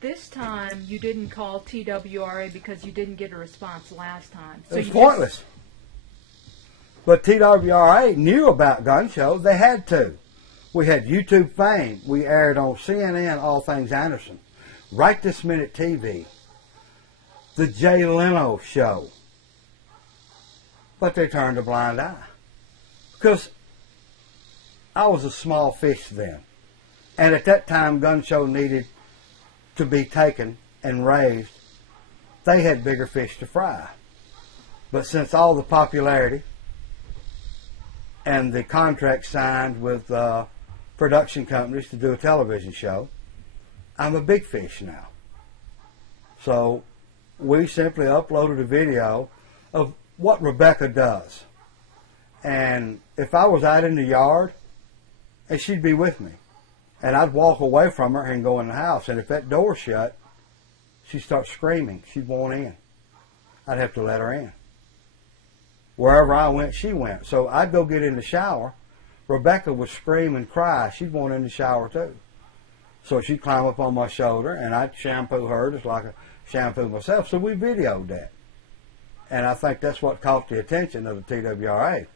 This time you didn't call TWRA because you didn't get a response last time. So it was pointless. But TWRA knew about gun shows. They had to. We had YouTube fame. We aired on CNN, All Things Anderson. Right This Minute TV. The Jay Leno Show. But they turned a blind eye. Because I was a small fish then. And at that time, gun show needed to be taken and raised. They had bigger fish to fry. But since all the popularity and the contract signed with production companies to do a television show, I'm a big fish now. So we simply uploaded a video of what Rebecca does. And if I was out in the yard, and she'd be with me, and I'd walk away from her and go in the house, and if that door shut, she'd start screaming. She'd want in. I'd have to let her in. Wherever I went, she went. So I'd go get in the shower. Rebecca would scream and cry. She'd want in the shower too. So she'd climb up on my shoulder, and I'd shampoo her just like I shampoo myself. So we videoed that. And I think that's what caught the attention of the TWRA.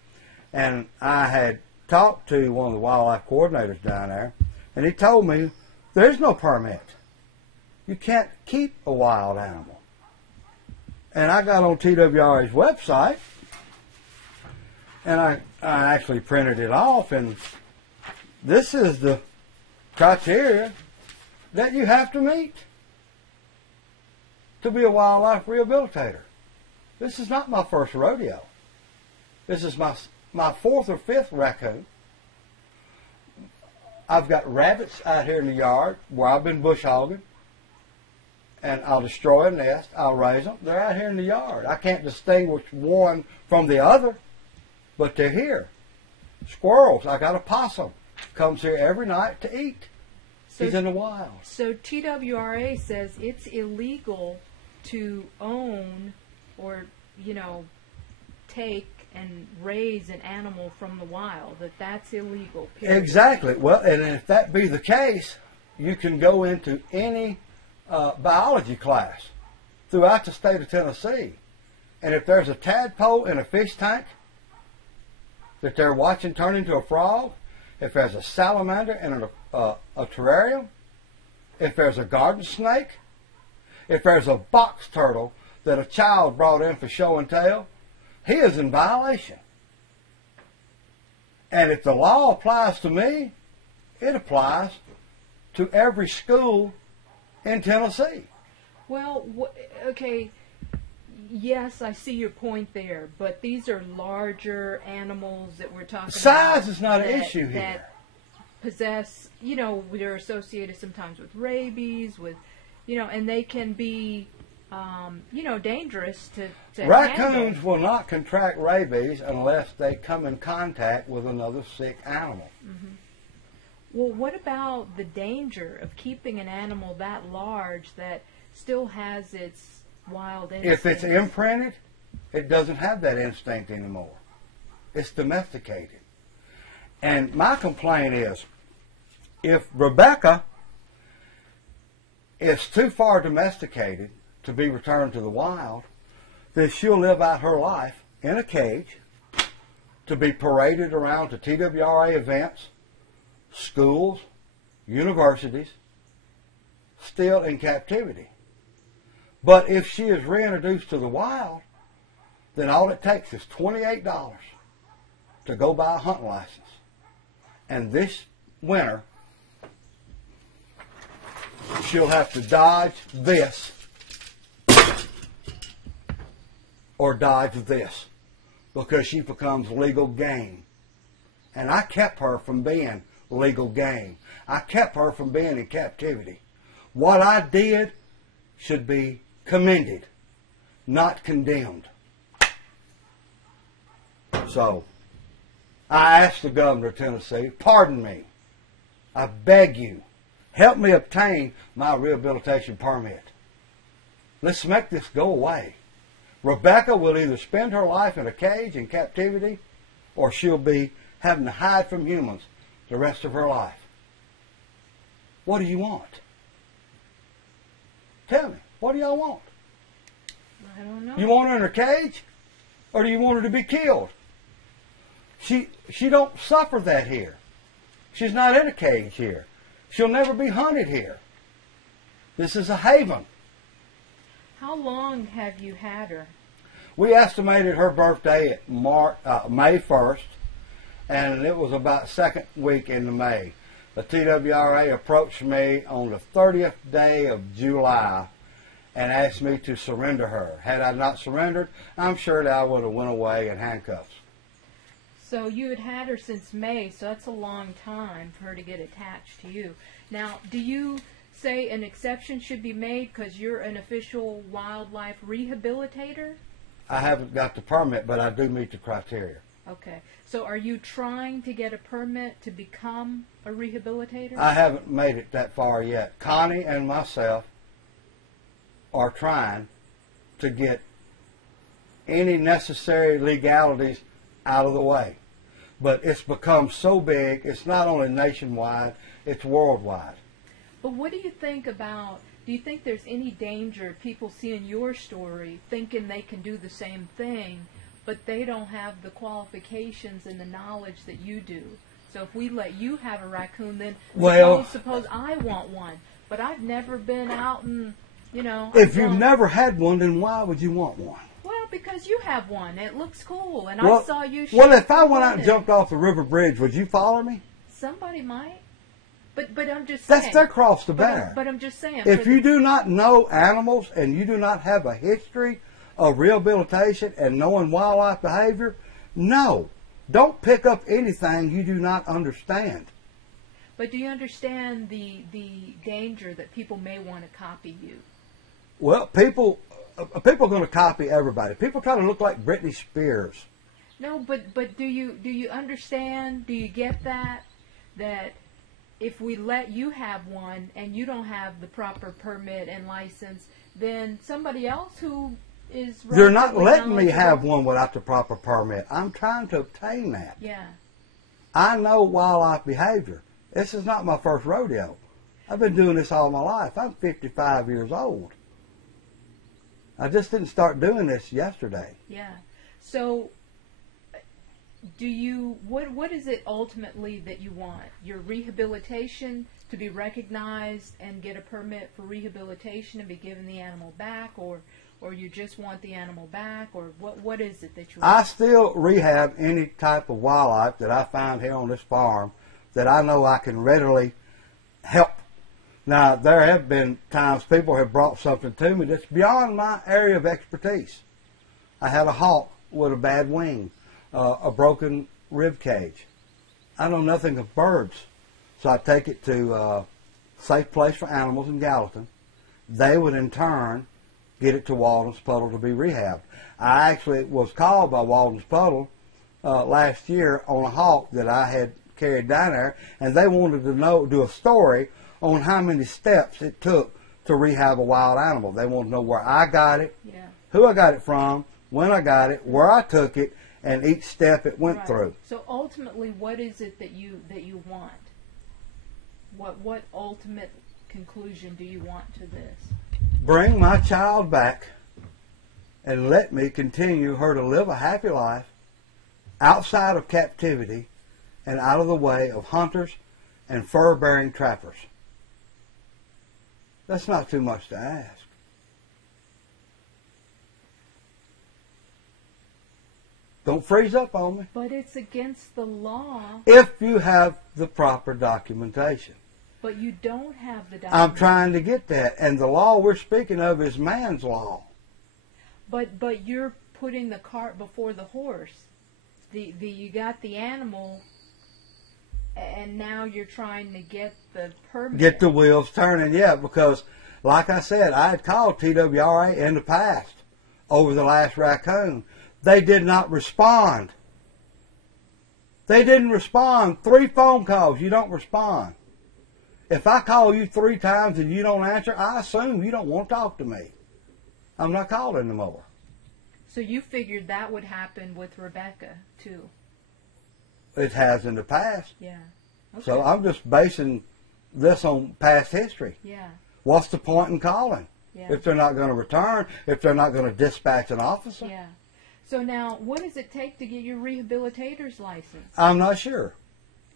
And I had talked to one of the wildlife coordinators down there, and he told me there's no permit. You can't keep a wild animal. And I got on TWRA's website, and I actually printed it off, and this is the criteria that you have to meet to be a wildlife rehabilitator. This is not my first rodeo. This is my fourth or fifth raccoon. I've got rabbits out here in the yard where I've been bush hogging, and I'll destroy a nest. I'll raise them. They're out here in the yard. I can't distinguish one from the other, but they're here. Squirrels. I got a possum. Comes here every night to eat. He's in the wild. So TWRA says it's illegal to own or, take and raise an animal from the wild, that's illegal, period. Exactly. Well, and if that be the case, you can go into any biology class throughout the state of Tennessee, and if there's a tadpole in a fish tank that they're watching turn into a frog, if there's a salamander in a terrarium, if there's a garden snake, if there's a box turtle that a child brought in for show and tell, he is in violation. And if the law applies to me, it applies to every school in Tennessee. Well, okay, yes, I see your point there, but these are larger animals that we're talking about. Size is not an issue here. That possess, they're associated sometimes with rabies, and they can be dangerous to Raccoons handle. will not contract rabies unless they come in contact with another sick animal. Mm-hmm. Well, what about the danger of keeping an animal that large that still has its wild instincts? If it's imprinted, it doesn't have that instinct anymore. It's domesticated. And my complaint is, if Rebecca is too far domesticated to be returned to the wild, then she'll live out her life in a cage to be paraded around to TWRA events, schools, universities, still in captivity. But if she is reintroduced to the wild, then all it takes is $28 to go buy a hunting license. And this winter, she'll have to dodge this or dodge this because she becomes legal game. And I kept her from being legal game. I kept her from being in captivity. What I did should be commended, not condemned. So, I asked the governor of Tennessee, pardon me, I beg you, help me obtain my rehabilitation permit. Let's make this go away. Rebecca will either spend her life in a cage in captivity, or she'll be having to hide from humans the rest of her life. What do you want? What do y'all want? I don't know. You want her in a cage? Or do you want her to be killed? She don't suffer that here. She's not in a cage here. She'll never be hunted here. This is a haven. How long have you had her? We estimated her birthday at May 1st, and it was about second week in May. The TWRA approached me on the 30th day of July and asked me to surrender her. Had I not surrendered, I'm sure that I would have went away in handcuffs. So you had her since May, so that's a long time for her to get attached to you. Now, do you say an exception should be made because you're an official wildlife rehabilitator? I haven't got the permit, but I do meet the criteria. Okay. So are you trying to get a permit to become a rehabilitator? I haven't made it that far yet. Connie and myself are trying to get any necessary legalities out of the way. But it's become so big, it's not only nationwide, it's worldwide. But what do you think about, do you think there's any danger of people seeing your story, thinking they can do the same thing, but they don't have the qualifications and the knowledge that you do? So if we let you have a raccoon, then suppose I want one, but I've never been out and, you know. If you've never had one, then why would you want one? Well, because you have one. It looks cool, and I saw you shoot. Well, if I went out and jumped off the river bridge, would you follow me? Somebody might. But I'm just saying. That's their cross to bear. But I'm just saying. If you do not know animals and you do not have a history of rehabilitation and knowing wildlife behavior, no. Don't pick up anything you do not understand. But do you understand the danger that people may want to copy you? Well, people are going to copy everybody. People try to look like Britney Spears. No, but do you understand? Do you get that if we let you have one and you don't have the proper permit and license, then somebody else who is they're not letting me have one without the proper permit. I'm trying to obtain that. Yeah. I know wildlife behavior. This is not my first rodeo. I've been doing this all my life. I'm 55 years old. I just didn't start doing this yesterday. Yeah. So, what is it ultimately that you want? Your rehabilitation, to be recognized and get a permit for rehabilitation and be given the animal back, or you just want the animal back, or what is it that you want? I still rehab any type of wildlife that I find here on this farm that I know I can readily help. Now, there have been times people have brought something to me that's beyond my area of expertise. I had a hawk with a bad wing, a broken rib cage. I know nothing of birds. So I take it to a safe place for animals in Gallatin. They would in turn get it to Walden's Puddle to be rehabbed. I actually was called by Walden's Puddle last year on a hawk that I had carried down there, and they wanted to do a story on how many steps it took to rehab a wild animal. They wanted to know where I got it, who I got it from, when I got it, where I took it, and each step it went through. So ultimately, what is it that you want? What ultimate conclusion do you want to this? Bring my child back and let me continue her to live a happy life outside of captivity and out of the way of hunters and fur-bearing trappers. That's not too much to ask. Don't freeze up on me. But it's against the law. If you have the proper documentation. But you don't have the documentation. I'm trying to get that. And the law we're speaking of is man's law. But you're putting the cart before the horse. You got the animal, and now you're trying to get the permit. Get the wheels turning, yeah, because like I said, I had called TWRA in the past over the last raccoon. They did not respond. They didn't respond. 3 phone calls, you don't respond. If I call you 3 times and you don't answer, I assume you don't want to talk to me. I'm not calling no more. So you figured that would happen with Rebecca, too? It has in the past. Yeah. Okay. So I'm just basing this on past history. Yeah. What's the point in calling? Yeah. if they're not going to return, if they're not going to dispatch an officer. Yeah. So now, what does it take to get your rehabilitator's license? I'm not sure.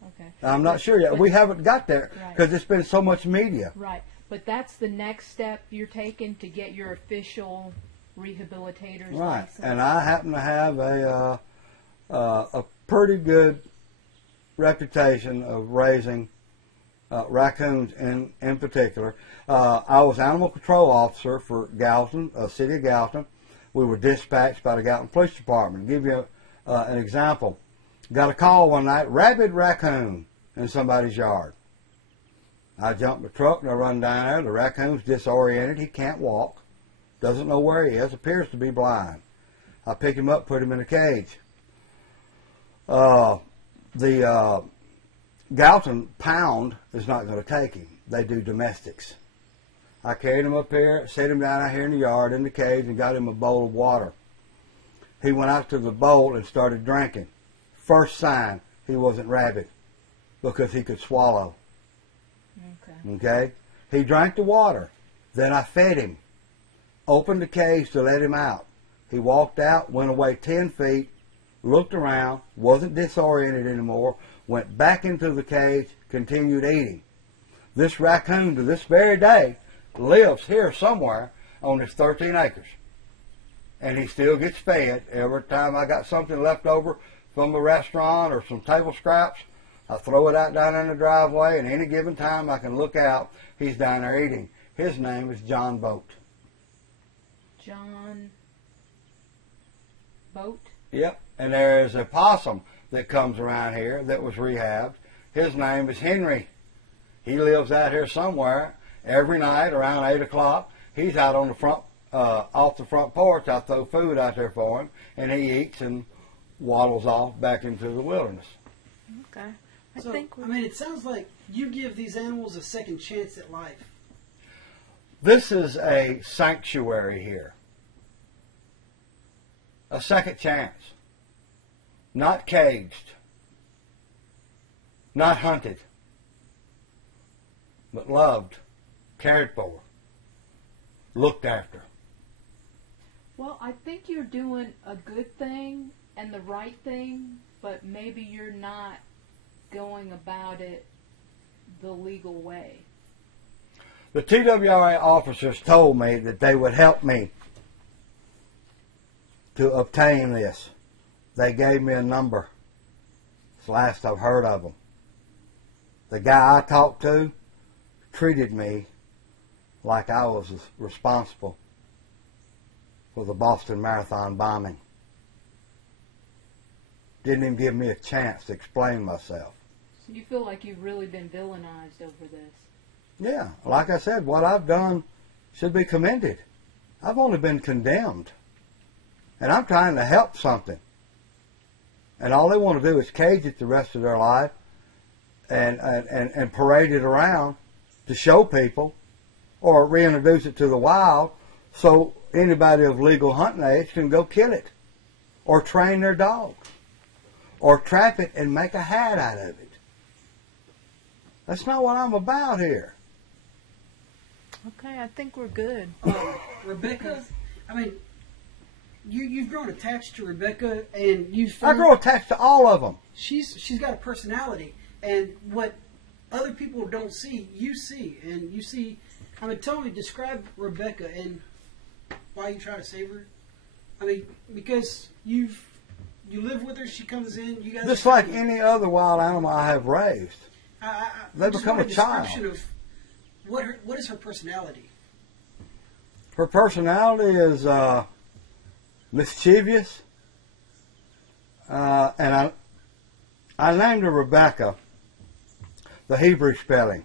Okay. I'm not sure yet. We haven't got there because it's been so much media. Right. But that's the next step you're taking to get your official rehabilitator's license. And I happen to have a pretty good reputation of raising raccoons in particular. I was animal control officer for Gallatin, city of Gallatin. We were dispatched by the Gallatin Police Department. To give you an example, got a call one night, rabid raccoon in somebody's yard. I jumped the truck and I run down there. The raccoon's disoriented. He can't walk. Doesn't know where he is. Appears to be blind. I pick him up, put him in a cage. The Gallatin pound is not going to take him. They do domestics. I carried him up here, set him down out here in the yard in the cage, and got him a bowl of water. He went out to the bowl and started drinking. First sign he wasn't rabid because he could swallow. Okay? He drank the water. Then I fed him. Opened the cage to let him out. He walked out, went away 10 feet, looked around, wasn't disoriented anymore, went back into the cage, continued eating. This raccoon to this very day lives here somewhere on his 13 acres. And he still gets fed. Every time I got something left over from the restaurant or some table scraps, I throw it out down in the driveway, and any given time I can look out, he's down there eating. His name is John Gov't. John Gov't? Yep. And there is a possum that comes around here that was rehabbed. His name is Henry. He lives out here somewhere. Every night around 8 o'clock, he's out on the front, off the front porch. I throw food out there for him, and he eats and waddles off back into the wilderness. Okay. I mean, it sounds like you give these animals a second chance at life. This is a sanctuary here. A second chance. Not caged. Not hunted. But loved, cared for, looked after. Well, I think you're doing a good thing and the right thing, but maybe you're not going about it the legal way. The TWRA officers told me that they would help me to obtain this. They gave me a number. It's the last I've heard of them. The guy I talked to treated me like I was responsible for the Boston Marathon bombing. Didn't even give me a chance to explain myself. So you feel like you've really been villainized over this? Yeah, like I said, what I've done should be commended. I've only been condemned. And I'm trying to help something. And all they want to do is cage it the rest of their life and parade it around to show people or reintroduce it to the wild so anybody of legal hunting age can go kill it or train their dog or trap it and make a hat out of it. That's not what I'm about here. Okay, I think we're good. Rebecca, I mean, you've grown attached to Rebecca, and I grow attached to all of them. She's got a personality, and what other people don't see, you see, and you see. I mean, tell me, describe Rebecca and why you try to save her. I mean, because you live with her, she comes in, you guys. Just like any other wild animal I have raised. They become a child. Of what is her personality? Her personality is mischievous, and I named her Rebecca, the Hebrew spelling,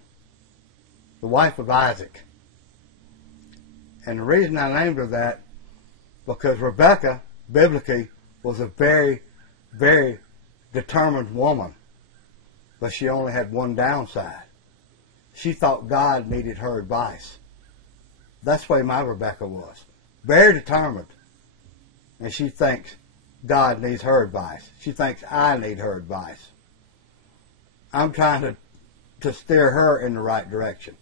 the wife of Isaac. And the reason I named her that, because Rebecca, biblically, was a very, very determined woman. But she only had one downside. She thought God needed her advice. That's the way my Rebecca was. Very determined. And she thinks God needs her advice. She thinks I need her advice. I'm trying to steer her in the right direction.